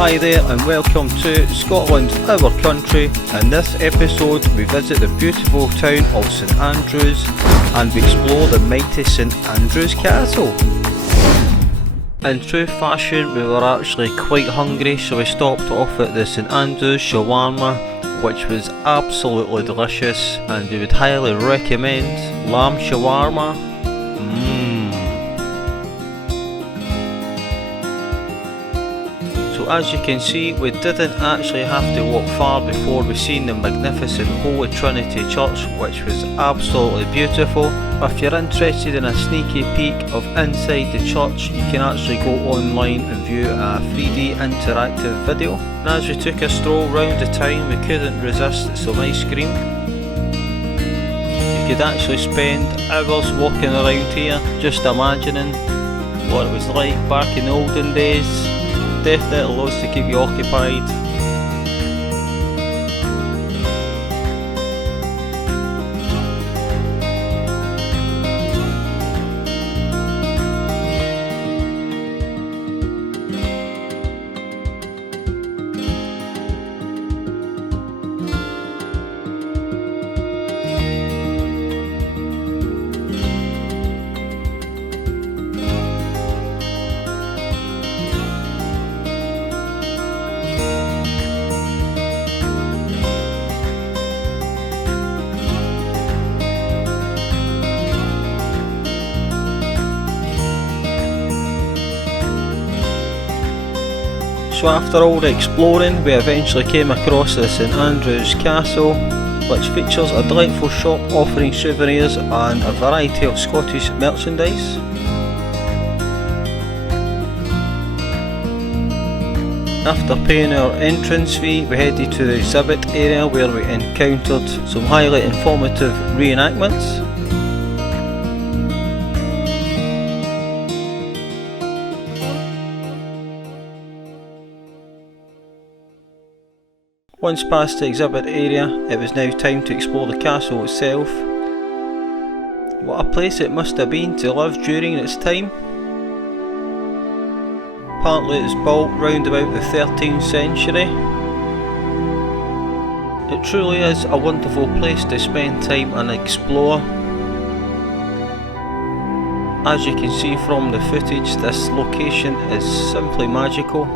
Hi there and welcome to Scotland, our country. In this episode we visit the beautiful town of St Andrews and we explore the mighty St Andrews Castle. In true fashion we were actually quite hungry, so we stopped off at the St Andrews shawarma, which was absolutely delicious, and we would highly recommend lamb shawarma. So as you can see, we didn't actually have to walk far before we seen the magnificent Holy Trinity Church, which was absolutely beautiful. If you're interested in a sneaky peek of inside the church, you can actually go online and view a 3D interactive video. And as we took a stroll round the town, we couldn't resist some ice cream. You could actually spend hours walking around here, just imagining what it was like back in the olden days. Definitely loads to keep you occupied. So after all the exploring, we eventually came across the St Andrews Castle, which features a delightful shop offering souvenirs and a variety of Scottish merchandise. After paying our entrance fee, we headed to the exhibit area where we encountered some highly informative reenactments. Once past the exhibit area, it was now time to explore the castle itself. What a place it must have been to live during its time. Apparently it was built round about the 13th century. It truly is a wonderful place to spend time and explore. As you can see from the footage, this location is simply magical.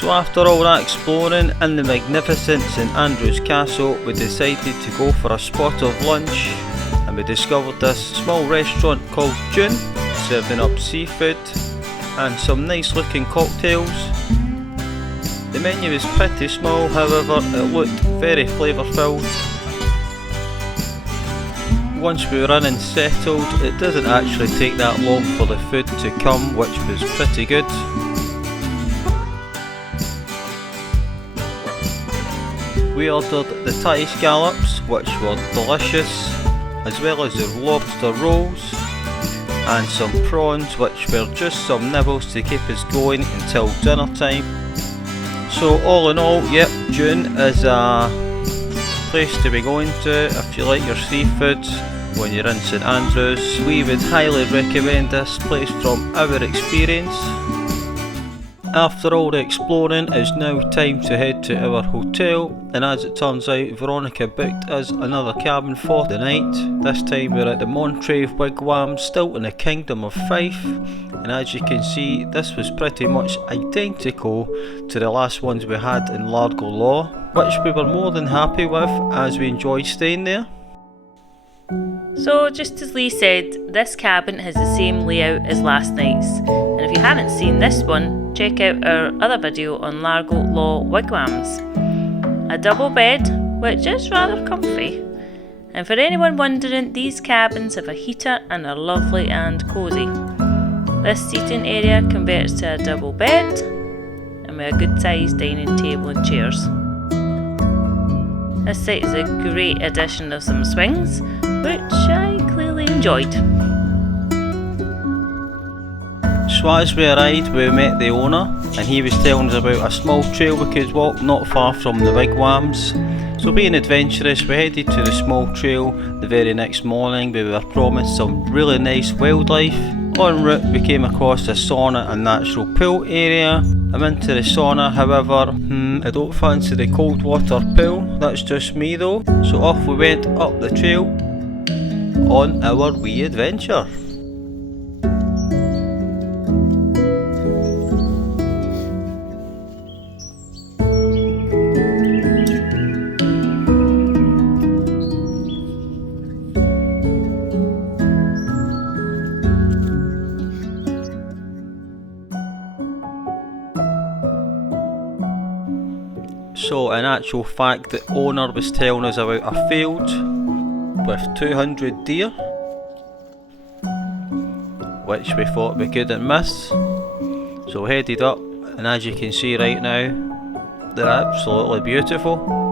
So after all that exploring in the magnificent St Andrew's Castle, we decided to go for a spot of lunch, and we discovered this small restaurant called Dune, serving up seafood and some nice looking cocktails. The menu is pretty small, however it looked very flavour filled. Once we were in and settled, it didn't actually take that long for the food to come, which was pretty good. We ordered the Thai scallops, which were delicious, as well as the lobster rolls, and some prawns, which were just some nibbles to keep us going until dinner time. So all in all, yep, Dune is a place to be going to if you like your seafood when you're in St Andrews. We would highly recommend this place from our experience. After all the exploring, it's now time to head to our hotel, and as it turns out, Veronica booked us another cabin for the night. This time we're at the Montrave Wigwams, still in the Kingdom of Fife, and as you can see, this was pretty much identical to the last ones we had in Largo Law, which we were more than happy with as we enjoyed staying there. So just as Lee said, this cabin has the same layout as last night's, and if you haven't seen this one, check out our other video on Largo Law Wigwams. A double bed, which is rather comfy. And for anyone wondering, these cabins have a heater and are lovely and cosy. This seating area converts to a double bed, and with a good sized dining table and chairs. This site is a great addition of some swings, which I clearly enjoyed. So as we arrived, we met the owner, and he was telling us about a small trail we could walk not far from the Wigwams. So being adventurous, we headed to the small trail. The very next morning we were promised some really nice wildlife. En route we came across a sauna and natural pool area. I'm into the sauna, however, I don't fancy the cold water pool, that's just me though. So off we went up the trail on our wee adventure. So in actual fact, the owner was telling us about a field with 200 deer, which we thought we couldn't miss. So we headed up, and as you can see right now, they're absolutely beautiful.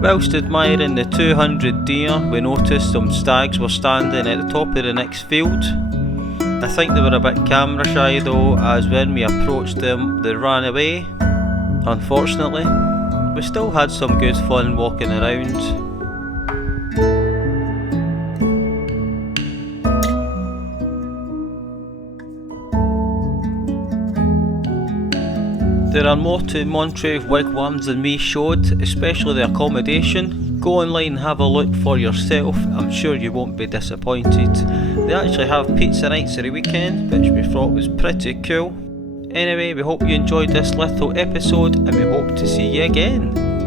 Whilst admiring the 200 deer, we noticed some stags were standing at the top of the next field. I think they were a bit camera shy though, as when we approached them they ran away, unfortunately. We still had some good fun walking around. There are more to Montrave Wigwams than me showed, especially the accommodation. Go online and have a look for yourself, I'm sure you won't be disappointed. They actually have pizza nights every weekend, which we thought was pretty cool. Anyway, we hope you enjoyed this little episode, and we hope to see you again.